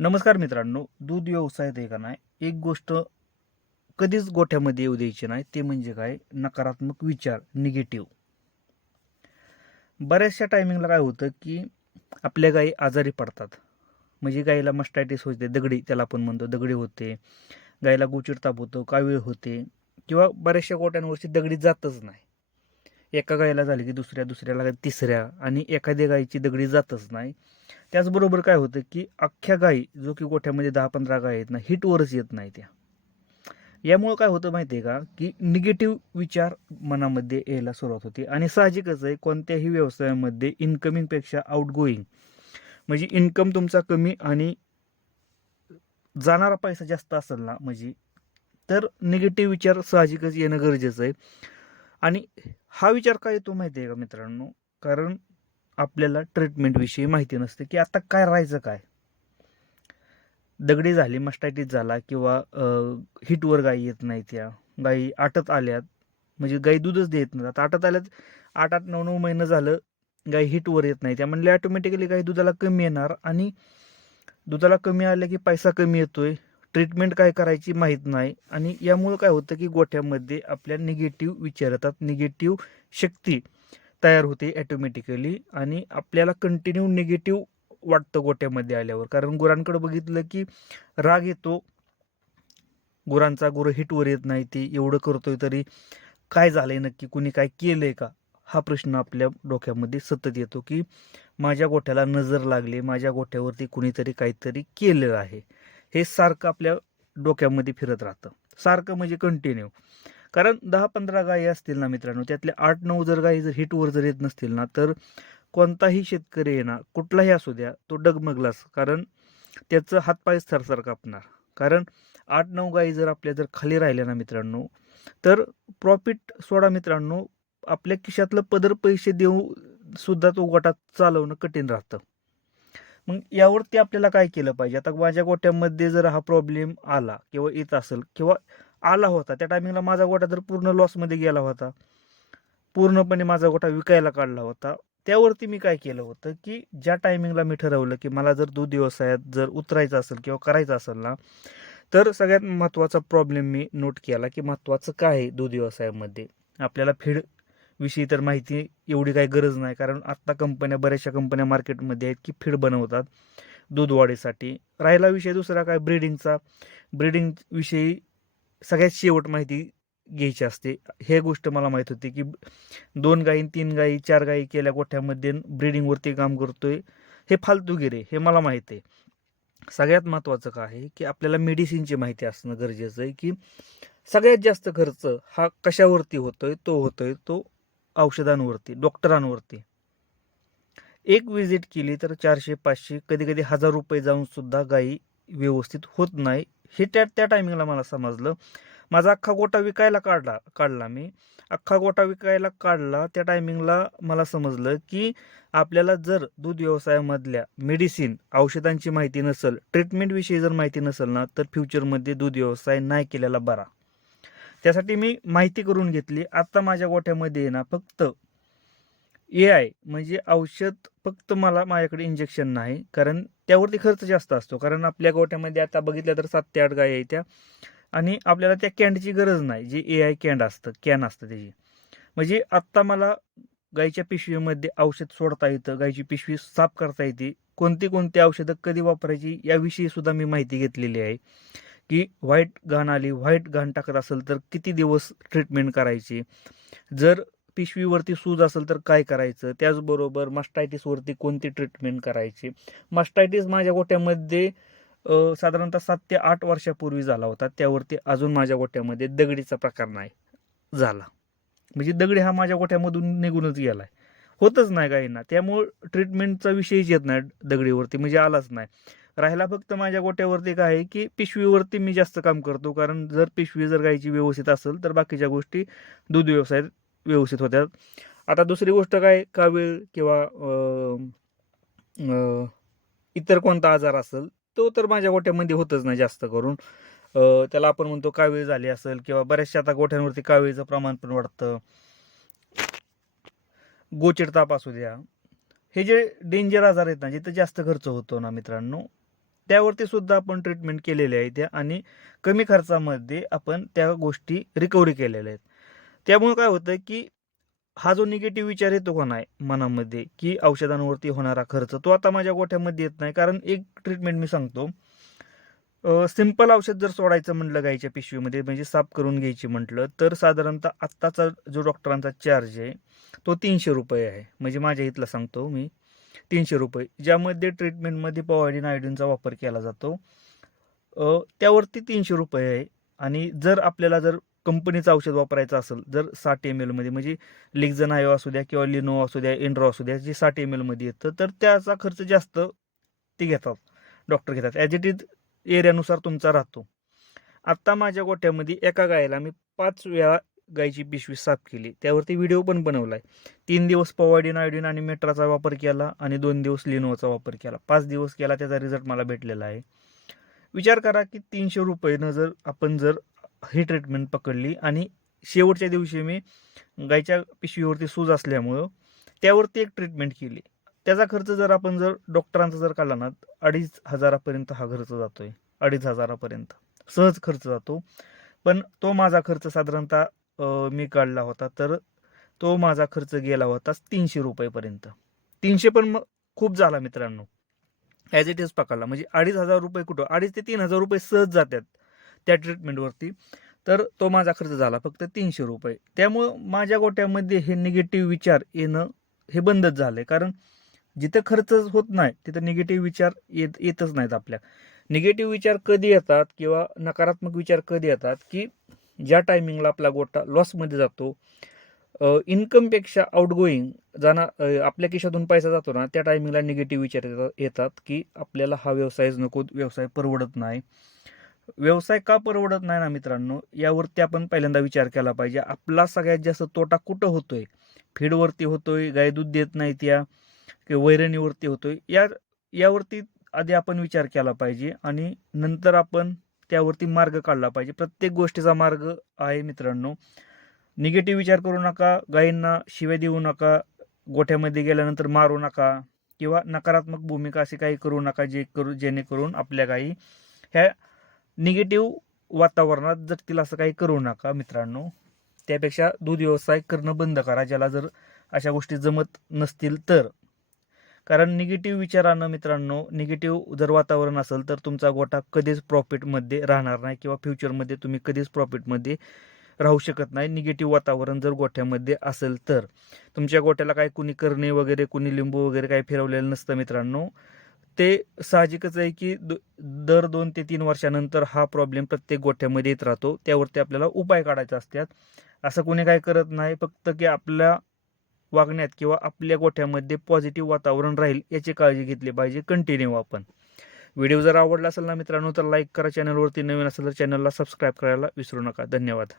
नमस्कार मित्रांनो दूध व्यवसायात आहे का नाही? एक गोष्ट कधीच गोठ्यामध्ये येऊ द्यायची नाही ते म्हणजे काय? नकारात्मक विचार निगेटिव्ह बऱ्याचशा टायमिंगला काय होतं की आपल्या गायी आजारी पडतात. म्हणजे गाईला मस्टायटिस होते दगडी त्याला आपण म्हणतो दगडी होते. गाईला गुचिड ताप होतो कावीळ होते. किंवा बऱ्याचशा गोट्यांवरची दगडी जातच नाही. एका गायला झाली की दुसऱ्या दुसऱ्याला तिसऱ्या आणि एखाद्या गायीची दगडी जातच नाही. त्याचबरोबर काय होतं की अख्ख्या गायी जो की गोठ्यामध्ये दहा पंधरा गाय आहेत ना हिटवरच येत नाही त्या. यामुळं काय होतं माहिती आहे का की निगेटिव्ह विचार मनामध्ये यायला सुरुवात होते. आणि साहजिकच आहे कोणत्याही व्यवसायामध्ये इन्कमिंगपेक्षा आउटगोईंग म्हणजे इन्कम तुमचा कमी आणि जाणारा पैसा जास्त असेल ना म्हणजे तर निगेटिव्ह विचार साहजिकच येणं गरजेचं आहे. आणि हा विचार काय येतो माहिती आहे का मित्रांनो? कारण आपल्याला ट्रीटमेंटविषयी माहिती नसते की आता काय राहायचं काय? दगडी झाली मस्टायटिस झाला किंवा हिटवर गाई येत नाही त्या. गाई आटत आल्यात म्हणजे गाई दूधच देत नाही आता आटत आल्यात आठ आठ नऊ नऊ महिनं झालं गाई हिटवर येत नाही. त्या म्हणले ऑटोमॅटिकली गाय दुधाला कमी येणार आणि दुधाला कमी आलं की पैसा कमी येतोय. ट्रीटमेंट काय करायची माहीत नाही. आणि यामुळं काय होतं की गोठ्यामध्ये आपल्या निगेटिव्ह विचार येतात निगेटिव्ह शक्ती तयार होते ॲटोमॅटिकली आणि आपल्याला कंटिन्यू निगेटिव्ह वाटतं गोट्यामध्ये आल्यावर. कारण गुरांकडे बघितलं की राग येतो. गुरांचा गुरं हिटवर येत नाही. ते एवढं करतोय तरी काय झालंय नक्की? कुणी काय केलंय का? हा प्रश्न आपल्या डोक्यामध्ये सतत येतो की माझ्या गोठ्याला नजर लागली. माझ्या गोठ्यावरती कुणीतरी काहीतरी केलं आहे. हे सारखं आपल्या डोक्यामध्ये फिरत राहतं. सारखं म्हणजे कंटिन्यू कारण दहा पंधरा गायी असतील ना मित्रांनो त्यातल्या आठ नऊ जर गायी जर हिटवर जर येत नसतील ना तर कोणताही शेतकरी आहे ना कुठलाही असू द्या तो डगमगलाच. कारण त्याचं हातपायच थरथर कापणार. कारण आठ नऊ गायी जर आपल्या जर खाली राहिल्या ना मित्रांनो तर प्रॉफिट सोडा मित्रांनो आपल्या खिशातलं पदर पैसे देऊ सुद्धा तो गोटा चालवणं कठीण राहतं. मग यावरती आपल्याला काय केलं पाहिजे? आता माझ्या गोट्यामध्ये जर हा प्रॉब्लेम आला किंवा येत असेल किंवा आला होता त्या टायमिंगला माझा गोटा जर पूर्ण लॉसमध्ये गेला होता पूर्णपणे माझा गोटा विकायला काढला होता त्यावरती मी काय केलं होतं की ज्या टायमिंगला मी ठरवलं की मला जर दूध व्यवसायात जर उतरायचं असेल किंवा करायचं असेल ना तर सगळ्यात महत्त्वाचा प्रॉब्लेम मी नोट केला की महत्त्वाचं काय आहे दूध व्यवसायामध्ये आपल्याला फीड विषयी तर माहिती एवढी काही गरज नाही. कारण आत्ता कंपन्या बऱ्याचशा कंपन्या मार्केटमध्ये आहेत की फीड बनवतात दूध वाढीसाठी राहिला विषय दुसरा काय? ब्रीडिंगचा ब्रीडिंग विषयी सगळ्यात शेवट माहिती घ्यायची असते. हे गोष्ट मला माहीत होती की दोन गायी तीन गायी चार गायी केल्या गोठ्यामध्ये ब्रीडिंगवरती काम करतोय. हे फालतूगिरे हे मला माहीत आहे. सगळ्यात महत्त्वाचं काय आहे की आपल्याला मेडिसिनची माहिती असणं गरजेचं आहे की सगळ्यात जास्त खर्च हा कशावरती होतोय? तो होतोय तो औषधांवरती डॉक्टरांवरती. एक विजिट केली तर चारशे पाचशे कधी कधी हजार रुपये जाऊन सुद्धा गायी व्यवस्थित होत नाही. हे त्या त्या टायमिंगला मला समजलं. माझा अख्खा गोटा विकायला काढला काढला मी. अख्खा गोटा विकायला काढला त्या टायमिंगला मला समजलं की आपल्याला जर दूध व्यवसायामधल्या मेडिसिन औषधांची माहिती नसेल ट्रीटमेंटविषयी जर माहिती नसेल ना तर फ्युचरमध्ये दूध व्यवसाय नाही केलेला बरा. त्यासाठी मी माहिती करून घेतली. आत्ता माझ्या गोठ्यामध्ये ना फक्त ए आय म्हणजे औषध फक्त मला माझ्याकडे इंजेक्शन नाही. कारण त्यावरती खर्च जास्त असतो. कारण आपल्या गोठ्यामध्ये आता बघितलं तर सात ते आठ गाय आहे त्या. आणि आपल्याला त्या कॅन्डची गरज नाही. जे ए आय कॅन्ड असतं कॅन असतं त्याची. म्हणजे आत्ता मला गाईच्या पिशवीमध्ये औषध सोडता येतं गाईची पिशवी साफ करता येते. कोणती कोणती औषधं कधी वापरायची याविषयी सुद्धा मी माहिती घेतलेली आहे. की व्हाईट घाण आली व्हाईट घाण टाकत असेल तर किती दिवस ट्रीटमेंट करायची? जर पिशवीवरती सूज असेल तर काय करायचं? त्याचबरोबर मस्टायटिसवरती कोणती ट्रीटमेंट करायची? मस्टायटिस माझ्या गोट्यामध्ये साधारणतः सात ते आठ वर्षापूर्वी झाला होता. त्यावरती अजून माझ्या गोट्यामध्ये दगडीचा प्रकार नाही झाला. म्हणजे दगडी हा माझ्या गोठ्यामधून निघूनच गेला आहे होतच नाही गायींना त्यामुळं ट्रीटमेंटचा विषयच येत नाही दगडीवरती. म्हणजे आलाच नाही. राहिला फक्त माझ्या गोट्यावरती काय आहे की पिशवीवरती मी जास्त काम करतो. कारण जर पिशवी जर गायची व्यवस्थित असेल तर बाकीच्या गोष्टी दूध व्यवसायात व्यवस्थित होत्या आता दुसरी गोष्ट काय? कावीळ किंवा इतर कोणता आजार असेल तो तर माझ्या गोठ्यामध्ये होतच नाही जास्त करून. त्याला आपण म्हणतो कावीळ झाली असेल किंवा बऱ्याचशा आता गोठ्यांवरती कावीळचं प्रमाण पण वाढतं. गोचिड ताप असू द्या. हे जे डेंजर आजार आहेत ना जिथं जास्त खर्च होतो ना मित्रांनो त्यावरती सुद्धा आपण ट्रीटमेंट केलेली आहे त्या आणि कमी खर्चामध्ये आपण त्या गोष्टी रिकव्हरी केलेल्या आहेत. त्यामुळे काय होतं की हा जो निगेटिव्ह विचार येतो का नाही मनामध्ये की औषधांवरती होणारा खर्च तो आता माझ्या गोठ्यामध्ये येत नाही. कारण एक ट्रीटमेंट मी सांगतो. सिंपल औषध जर सोडायचं म्हटलं गायच्या पिशवीमध्ये म्हणजे साफ करून घ्यायची म्हटलं तर साधारणतः आत्ताचा जो डॉक्टरांचा चार्ज आहे तो तीनशे रुपये आहे. म्हणजे माझ्या इथला सांगतो मी. तीनशे रुपये. ज्यामध्ये ट्रीटमेंटमध्ये पॉवायडिन आयोडीनचा वापर केला जातो त्यावरती तीनशे रुपये आहे. आणि जर आपल्याला जर कंपनीचं औषध वापरायचं असेल जर साठ एम एलमध्ये म्हणजे लिग्झन आयो असू द्या किंवा लिनो असू द्या एन्ड्रो असू द्या जे साठ एम एलमध्ये येतं तर त्याचा खर्च जास्त ते घेतात डॉक्टर घेतात. ॲज इट इज एरियानुसार तुमचा राहतो. आत्ता माझ्या गोठ्यामध्ये एका गायला मी पाच वेळा गायची पिशवी साफ केली. त्यावरती व्हिडिओ पण बनवला आहे तीन दिवस पॉवायडिन आयोडीन आणि मेट्राचा वापर केला आणि दोन दिवस लिनोचा वापर केला. पाच दिवस केला त्याचा रिझल्ट मला भेटलेला आहे. विचार करा की तीनशे रुपयेनं जर आपण जर ही ट्रीटमेंट पकडली आणि शेवटच्या दिवशी मी गायच्या पिशवीवरती सूज असल्यामुळं त्यावरती एक ट्रीटमेंट केली. त्याचा खर्च जर आपण जर डॉक्टरांचा जर काढला ना अडीच हजारापर्यंत हा खर्च जातो आहे अडीच हजारापर्यंत. सहज खर्च जातो. पण तो माझा खर्च साधारणतः मी काढला होता. तर तो माझा खर्च गेला होता तीनशे रुपयेपर्यंत तीनशे पण मग खूप झाला मित्रांनो. ॲज इट इज पकडला. म्हणजे अडीच हजार रुपये कुठं? अडीच ते तीन हजार रुपये सहज जातात त्या ट्रीटमेंटवरती तर तो माझा खर्च झाला फक्त तीनशे रुपये. त्यामुळं माझ्या गोट्यामध्ये हे निगेटिव्ह विचार येणं हे बंदच झालं आहे कारण जिथं खर्च होत नाही तिथं निगेटिव्ह विचार येत येतच नाहीत आपल्या. निगेटिव्ह विचार कधी येतात किंवा नकारात्मक विचार कधी येतात की ज्या टायमिंगला आपला गोटा लॉसमध्ये जातो इन्कमपेक्षा आउटगोईंग जाणार आपल्या खिशातून पैसा जातो ना त्या टायमिंगला निगेटिव्ह विचार येतात येतात की आपल्याला हा व्यवसायच नको व्यवसाय परवडत नाही. व्यवसाय का परवडत नाही ना मित्रांनो? यावरती आपण पहिल्यांदा विचार केला पाहिजे. आपला सगळ्यात जास्त तोटा कुठं होतोय? फीडवरती होतोय गाय दूध देत नाही त्या किंवा वैरणीवरती होतोय. या यावरती आधी आपण विचार केला पाहिजे आणि नंतर आपण त्यावरती मार्ग काढला पाहिजे. प्रत्येक गोष्टीचा मार्ग आहे मित्रांनो. निगेटिव्ह विचार करू नका गायींना शिव्या देऊ नका गोठ्यामध्ये गेल्यानंतर मारू नका किंवा नकारात्मक भूमिका अशी काही करू नका जे करू जेणेकरून आपल्या गायी ह्या निगेटिव्ह वातावरणात जगतील असं काही करू नका मित्रांनो त्यापेक्षा दूध व्यवसाय करणं बंद करा. ज्याला जर अशा गोष्टी जमत नसतील तर. कारण निगेटिव्ह विचारानं मित्रांनो निगेटिव्ह जर वातावरण असेल तर तुमचा गोठा कधीच प्रॉफिटमध्ये राहणार नाही किंवा फ्युचरमध्ये तुम्ही कधीच प्रॉफिटमध्ये राहू शकत नाही. निगेटिव्ह वातावरण जर गोठ्यामध्ये असेल तर. तुमच्या गोठ्याला काय कुणी करणे वगैरे कुणी लिंबू वगैरे काही फिरवलेलं नसतं मित्रांनो. ते साहजिकच आहे की द दर दोन ते तीन वर्षानंतर हा प्रॉब्लेम प्रत्येक गोठ्यामध्ये येत राहतो. त्यावरती आपल्याला उपाय काढायचे असतात. असं कोणी काय करत नाही. फक्त की आपल्या वागण्यात किंवा आपल्या गोठ्यामध्ये पॉझिटिव्ह वातावरण राहील याची काळजी घेतली पाहिजे कंटिन्यू आपण. व्हिडिओ जर आवडला असेल ना मित्रांनो तर लाईक करा. चॅनलवरती नवीन असेल तर चॅनलला सबस्क्राईब करायला विसरू नका. धन्यवाद.